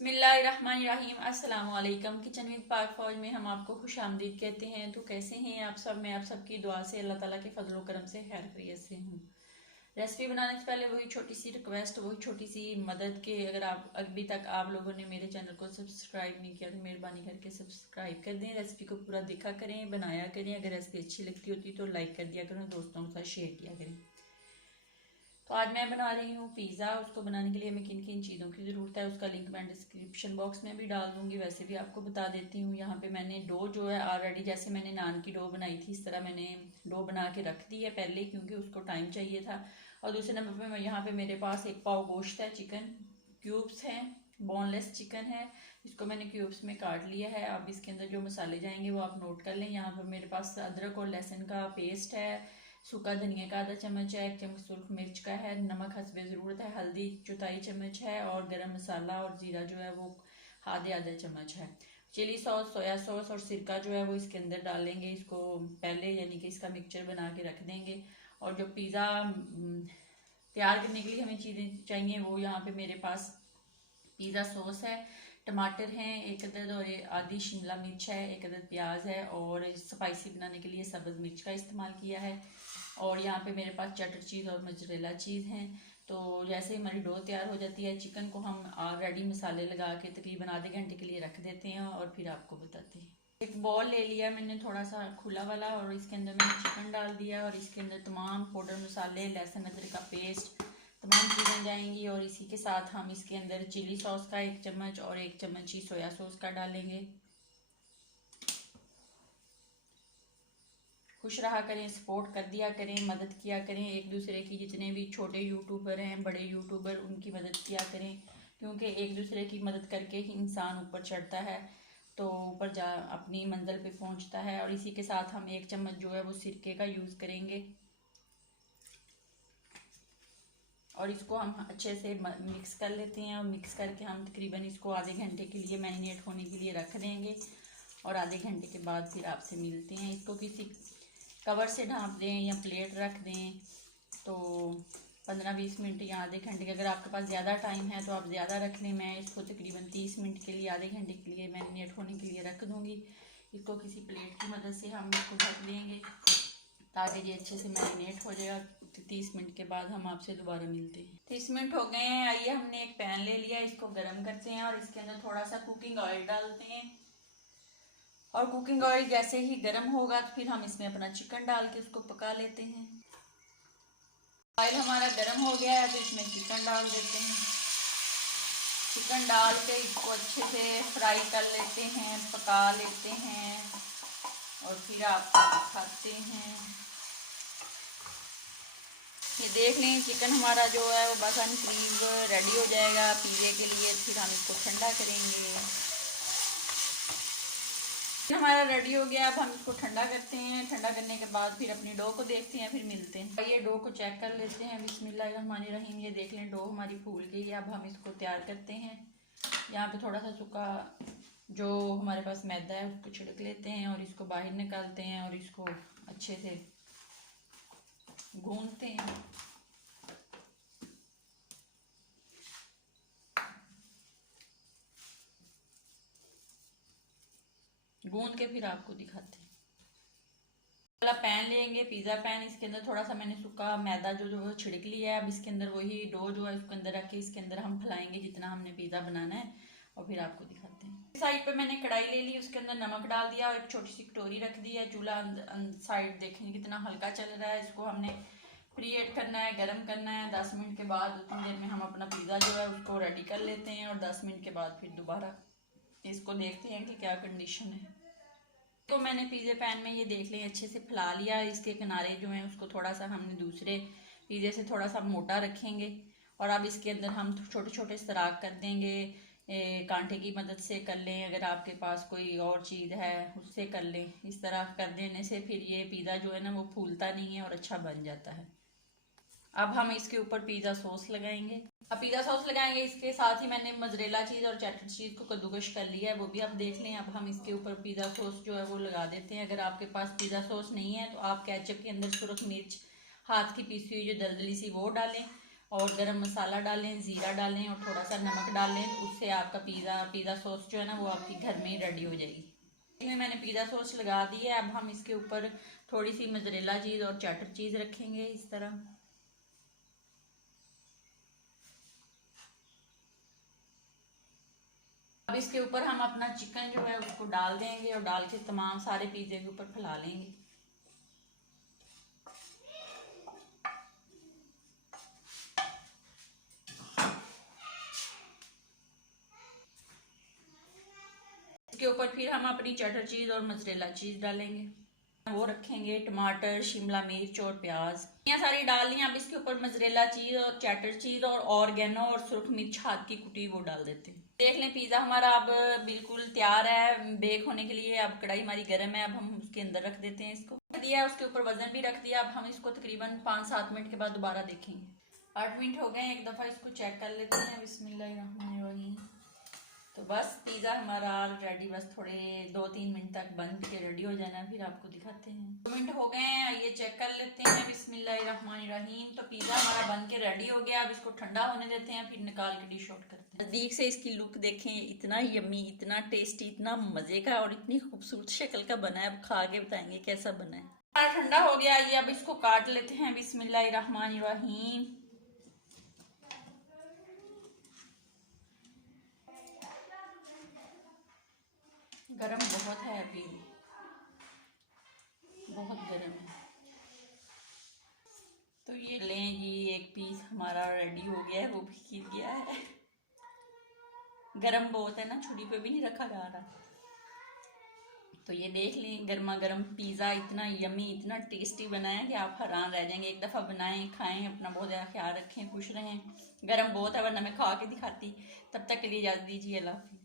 बिस्मिल्लाहिर्रहमानिर्रहीम। अस्सलाम वालेकुम। किचन विद पाक फौज में हम आपको खुश आमदीद कहते हैं। तो कैसे हैं आप सब? मैं आप सबकी दुआ से अल्लाह ताला के फजल करम से खैर खैरियत से हूँ। रेसिपी बनाने से पहले वही छोटी सी रिक्वेस्ट, वही छोटी सी मदद के अगर आप अभी तक आप लोगों ने मेरे चैनल को सब्सक्राइब नहीं किया तो मेहरबानी करके सब्सक्राइब कर दें। रेसिपी को पूरा देखा करें, बनाया करें। अगर रेसिपी अच्छी लगती होती तो लाइक कर दिया करें, दोस्तों के साथ शेयर किया करें। तो आज मैं बना रही हूँ पिज़्ज़ा। उसको बनाने के लिए हमें किन किन चीज़ों की ज़रूरत है उसका लिंक मैं डिस्क्रिप्शन बॉक्स में भी डाल दूँगी। वैसे भी आपको बता देती हूँ। यहाँ पे मैंने डो जो है ऑलरेडी, जैसे मैंने नान की डो बनाई थी इस तरह मैंने डो बना के रख दी है पहले, क्योंकि उसको टाइम चाहिए था। और दूसरे नंबर पर यहाँ पे मेरे पास एक पाव गोश्त है, चिकन क्यूब्स हैं, बोनलेस चिकन है। इसको मैंने क्यूब्स में काट लिया है। अब इसके अंदर जो मसाले जाएंगे वो आप नोट कर लें। यहाँ पर मेरे पास अदरक और लहसुन का पेस्ट है, सूखा धनिया का आधा चम्मच है, 1 चम्मच सुर्ख मिर्च का है, नमक हस्बे ज़रूरत है, हल्दी 1/4 चम्मच है, और गरम मसाला और ज़ीरा जो है वो आधा चम्मच है। चिली सॉस, सोया सॉस और सिरका जो है वो इसके अंदर डालेंगे। इसको पहले यानी कि इसका मिक्सचर बना के रख देंगे। और जो पिज़्ज़ा तैयार करने के लिए हमें चीज़ें चाहिए वो यहाँ पे मेरे पास पिज़्ज़ा सॉस है, टमाटर हैं 1 अदद, और आधी शिमला मिर्च है, 1 अदद प्याज है, और स्पाइसी बनाने के लिए सब्ज़ मिर्च का इस्तेमाल किया है। और यहाँ पे मेरे पास चटर चीज़ और मोज़रेला चीज़ हैं। तो जैसे हमारी डो तैयार हो जाती है, चिकन को हम ऑलरेडी मसाले लगा के तकरीबन आधे घंटे के लिए रख देते हैं और फिर आपको बताते हैं। एक बॉल ले लिया मैंने थोड़ा सा खुला वाला, और इसके अंदर मैंने चिकन डाल दिया, और इसके अंदर तमाम पाउडर मसाले, लहसुन अदरक का पेस्ट, तमाम चीज़ें जाएंगी। और इसी के साथ हम इसके अंदर चिली सॉस का 1 चम्मच और 1 चम्मच ही सोया सॉस का डालेंगे। खुश रहा करें, सपोर्ट कर दिया करें, मदद किया करें एक दूसरे की। जितने भी छोटे यूट्यूबर हैं, बड़े यूट्यूबर, उनकी मदद किया करें, क्योंकि एक दूसरे की मदद करके ही इंसान ऊपर चढ़ता है, तो ऊपर जा अपनी मंजिल पे पहुंचता है। और इसी के साथ हम 1 चम्मच जो है वो सिरके का यूज़ करेंगे, और इसको हम अच्छे से मिक्स कर लेते हैं। और मिक्स करके हम तकरीबन इसको आधे घंटे के लिए मैरिनेट होने के लिए रख देंगे, और आधे घंटे के बाद फिर आपसे मिलते हैं। इसको किसी कवर से ढाँप दें या प्लेट रख दें, तो 15-20 मिनट या आधे घंटे के, अगर आपके पास ज़्यादा टाइम है तो आप ज़्यादा रख लें। मैं इसको तकरीबन 30 मिनट के लिए, आधे घंटे के लिए मैरिनेट होने के लिए रख दूँगी। इसको किसी प्लेट की मदद से हम इसको ढक देंगे ताकि ये अच्छे से मैरिनेट हो जाएगा। 30 मिनट के बाद हम आपसे दोबारा मिलते हैं। 30 मिनट हो गए हैं। आइए हमने एक पैन ले लिया, इसको गर्म करते हैं और इसके अंदर थोड़ा सा कुकिंग ऑयल डालते हैं। और कुकिंग ऑयल जैसे ही गर्म होगा तो फिर हम इसमें अपना चिकन डाल के उसको पका लेते हैं। ऑयल हमारा गर्म हो गया है तो इसमें चिकन डाल देते हैं। चिकन डाल के इसको अच्छे से फ्राई कर लेते हैं, पका लेते हैं, और फिर आपको दिखाते हैं। ये देख लें चिकन हमारा जो है वो बस करीब रेडी हो जाएगा पिज़्ज़े के लिए। फिर हम इसको ठंडा करेंगे। हमारा रेडी हो गया। अब हम इसको ठंडा करते हैं। ठंडा करने के बाद फिर अपनी डो को देखते हैं, फिर मिलते हैं। ये डो को चेक कर लेते हैं। बिस्मिल्लाहिर्रहमानिर्रहीम। ये देख लें डो हमारी फूल गई है। अब हम इसको तैयार करते हैं। यहाँ पे थोड़ा सा सूखा जो हमारे पास मैदा है उसको छिड़क लेते हैं, और इसको बाहर निकालते हैं, और इसको अच्छे से गूंथते हैं। गूंद के फिर आपको दिखाते हैं। वाला पैन लेंगे, पिज़्ज़ा पैन। इसके अंदर थोड़ा सा मैंने सूखा मैदा जो वो छिड़क लिया है। अब इसके अंदर वही डो जो है उसके अंदर रख के इसके अंदर हम फैलाएंगे जितना हमने पिज़्ज़ा बनाना है, और फिर आपको दिखाते हैं। साइड पे मैंने कढ़ाई ले ली, उसके अंदर नमक डाल दिया और एक छोटी सी कटोरी रख दी है। चूल्हा साइड देखें कितना हल्का चल रहा है। इसको हमने प्रीहीट करना है, गर्म करना है। 10 मिनट के बाद उतनी देर में हम अपना पिज़्ज़ा जो है उसको रेडी कर लेते हैं, और 10 मिनट के बाद फिर दोबारा इसको देखते हैं कि क्या कंडीशन है। तो मैंने पिज़्ज़े पैन में ये देख लें अच्छे से फैला लिया। इसके किनारे जो हैं उसको थोड़ा सा हमने दूसरे पिज़्ज़े से थोड़ा सा मोटा रखेंगे, और अब इसके अंदर हम छोटे छोटे सराख कर देंगे। कांटे की मदद से कर लें, अगर आपके पास कोई और चीज़ है उससे कर लें। इस तरह कर देने से फिर ये पिज़्ज़ा जो है ना वो फूलता नहीं है और अच्छा बन जाता है। अब हम इसके ऊपर पिज़्ज़ा सॉस लगाएंगे। अब पिज़्ज़ा सॉस लगाएंगे। इसके साथ ही मैंने मोज़रेला चीज़ और चेडर चीज़ को कद्दूकश कर लिया है, वो भी आप देख लें। अब हम इसके ऊपर पिज़्ज़ा सॉस जो है वो लगा देते हैं। अगर आपके पास पिज़्ज़ा सॉस नहीं है तो आप केचप के अंदर सुरख मिर्च हाथ की पीसी हुई जो दलदली सी वो डालें, और गरम मसाला डालें, ज़ीरा डालें और थोड़ा सा नमक डालें। उससे आपका पिज़्ज़ा सॉस जो है ना वो आपके घर में ही रेडी हो जाएगी। इसमें मैंने पिज़्ज़ा सॉस लगा दी है। अब हम इसके ऊपर थोड़ी सी मोज़रेला चीज़ और चेडर चीज़ रखेंगे इस तरह। अब इसके ऊपर हम अपना चिकन जो है उसको डाल देंगे और डाल के तमाम सारे पिज़्ज़े के ऊपर फैला लेंगे। इसके ऊपर फिर हम अपनी चेडर चीज़ और मोज़रेला चीज़ डालेंगे। वो रखेंगे टमाटर, शिमला मिर्च और प्याज, ये सारी डाल ली। अब इसके ऊपर मोज़रेला चीज़ और चेडर चीज़ और ऑर्गेनो और सुरख मिर्च हाथ की कुटी वो डाल देते हैं। देख लें पिज़्ज़ा हमारा अब बिल्कुल तैयार है बेक होने के लिए। अब कढ़ाई हमारी गर्म है, अब हम उसके अंदर रख देते हैं इसको। रख दिया, उसके ऊपर वजन भी रख दिया। अब हम इसको तकरीबन 5-7 मिनट के बाद दोबारा देखेंगे। 8 मिनट हो गए, एक दफ़ा इसको चेक कर लेते हैं। बिस्मिल्लाहिर्रहमानिर्रहीम। तो बस पिज़्ज़ा हमारा रेडी, बस थोड़े 2-3 मिनट तक बन के रेडी हो जाना, फिर आपको दिखाते हैं। 2 मिनट हो गए हैं, ये चेक कर लेते हैं। बिस्मिल्लाहिर्रहमानिर्रहीम। तो पिज़्ज़ा हमारा बन के रेडी हो गया। अब इसको ठंडा होने देते हैं, फिर निकाल के डिश आउट करते हैं। नज़दीक से इसकी लुक देखें, इतना यम्मी, इतना टेस्टी, इतना मज़े का और इतनी खूबसूरत शक्ल का बना है। अब खा के बताएंगे कैसा बना है। ठंडा हो गया ये, अब इसको काट लेते हैं। बिस्मिल्लाहिर्रहमानिर्रहीम। गरम बहुत है, अभी बहुत गरम है। तो ये लें जी, एक पीस हमारा रेडी हो गया है, वो भी खिल गया है। गरम बहुत है ना, छुरी पे भी नहीं रखा जा रहा। तो ये देख लें, गर्मा गर्म पिज़्ज़ा इतना यमी, इतना टेस्टी बना है कि आप हैरान रह जाएंगे। एक दफ़ा बनाएं, खाएं, अपना बहुत ज़्यादा ख्याल रखें, खुश रहें। गरम बहुत है वरना मैं खा के दिखाती। तब तक के लिए इजाज़त दीजिए, अल्लाह हाफ़िज़।